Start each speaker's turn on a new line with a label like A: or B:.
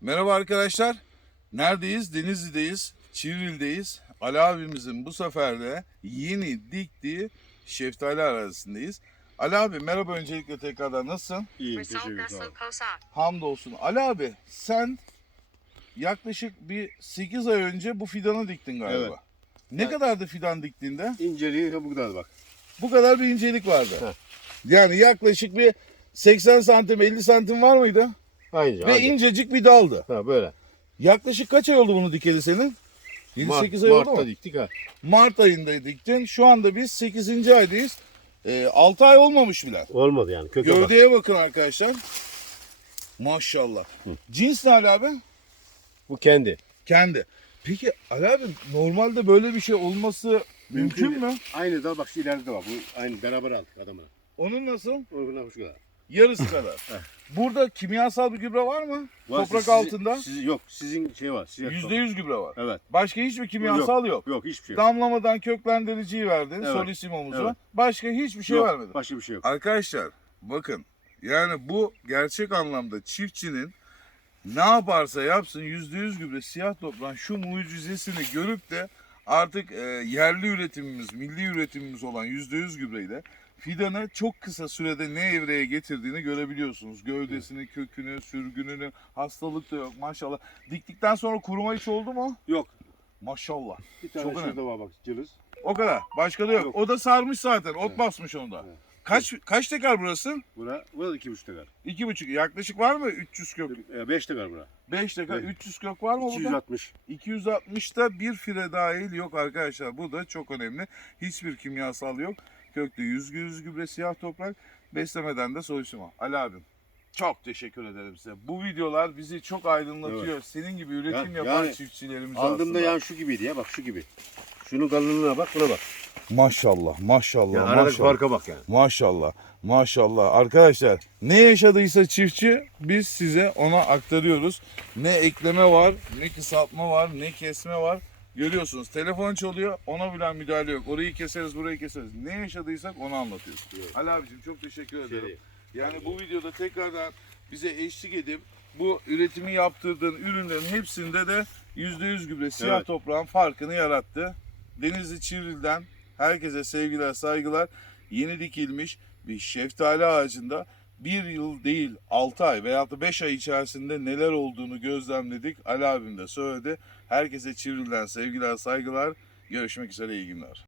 A: Merhaba arkadaşlar. Neredeyiz? Denizli'deyiz. Çivril'deyiz. Ali abimizin bu sefer de yeni diktiği şeftali arazisindeyiz. Ali abi merhaba öncelikle tekrardan nasılsın?
B: İyiyim teşekkür ederim.
A: Hamdolsun. Ali abi sen yaklaşık bir 8 ay önce bu fidanı diktin galiba.
B: Evet.
A: Ne
B: Evet.
A: kadardı fidan diktiğinde?
B: İnceliği bu kadar bak.
A: Bu kadar bir incelik vardı.
B: Heh.
A: Yani yaklaşık bir 80 santim 50 santim var mıydı?
B: Aynı.
A: Ve incecik bir daldı.
B: Ha böyle.
A: Yaklaşık kaç ay oldu bunu dikeli senin? 7-8
B: Mart,
A: ay oldu
B: Mart'ta
A: mu?
B: diktik ha.
A: Mart ayında diktin. Şu anda biz 8. aydayız. E, 6 ay olmamış bile.
B: Olmadı yani. Köke bak.
A: Gövdeye bakın arkadaşlar. Maşallah. Cins ne Ali abi?
B: Bu kendi.
A: Kendi. Peki Ali abi normalde böyle bir şey olması mümkün mü?
B: Aynı da bak şu ileride bak. Bu aynı beraber aldık adamına.
A: Onun nasıl?
B: Ona şu kadar.
A: Yarısı kadar. Burada kimyasal bir gübre var mı?
B: Var,
A: Toprak
B: sizin-
A: altında.
B: Sizin, yok sizin şey var. Sizin
A: %100 gübre var.
B: Evet.
A: Başka hiçbir kimyasal yok.
B: Yok hiçbir şey yok.
A: Damlamadan köklendiriciyi verdin.
B: Evet.
A: Solissimomuzu.
B: Evet.
A: Başka hiçbir şey
B: yok.
A: vermedin.
B: Başka bir şey yok.
A: Arkadaşlar bakın yani bu gerçek anlamda çiftçinin ne yaparsa yapsın %100 gübre siyah toprağın şu mucizesini görüp de artık e, yerli üretimimiz, milli üretimimiz olan %100 gübreyle fidanı çok kısa sürede ne evreye getirdiğini görebiliyorsunuz. Gövdesini, kökünü, sürgününü, hastalık da yok maşallah. Diktikten sonra kuruma hiç oldu mu?
B: Yok.
A: Maşallah.
B: Bir tane
A: Çok
B: şurada
A: önemli.
B: var bak cılız.
A: O kadar. Başka da yok.
B: Yok.
A: O da sarmış zaten. Ot
B: Evet.
A: basmış onda.
B: Evet.
A: Kaç kaç tekrar burası?
B: Bura, bura da iki buçuk tekrar.
A: İki buçuk. Yaklaşık var mı 300 kök?
B: E, beş tekrar bura.
A: 5 tekrar
B: Evet.
A: 300 kök var mı burada?
B: 260.
A: 260'da bir fire dahil yok arkadaşlar. Bu da çok önemli. Hiçbir kimyasal yok. Kökte yüz yüz gübre siyah toprak. Beslemeden de solüsyon. Ali abim. Çok teşekkür ederim size. Bu videolar bizi çok aydınlatıyor. Senin gibi üretim
B: Ya-
A: yapan
B: yani
A: çiftçilerimiz
B: Aldığımda
A: aslında.
B: yani şu gibiydi ya bak şu gibi. Şunun kalınlığına bak buna bak.
A: Maşallah, maşallah,
B: Ya aradaki
A: maşallah.
B: farka bak yani.
A: Maşallah, maşallah. Arkadaşlar ne yaşadıysa çiftçi biz size ona aktarıyoruz. Ne ekleme var, ne kısaltma var, ne kesme var. Görüyorsunuz telefon çalıyor ona bilen müdahale yok. Orayı keseriz burayı keseriz. Ne yaşadıysak onu anlatıyoruz.
B: Evet.
A: Ali abicim çok teşekkür ederim.
B: Şey,
A: Yani bu videoda tekrardan bize eşlik edip bu üretimi yaptırdığın ürünlerin hepsinde de %100 gübre siyah
B: Evet.
A: toprağın farkını yarattı. Denizli Çivril'den herkese sevgiler saygılar. Yeni dikilmiş bir şeftali ağacında bir yıl değil 6 ay veya da 5 ay içerisinde neler olduğunu gözlemledik. Ali abim de söyledi. Herkese Çivril'den sevgiler saygılar. Görüşmek üzere iyi günler.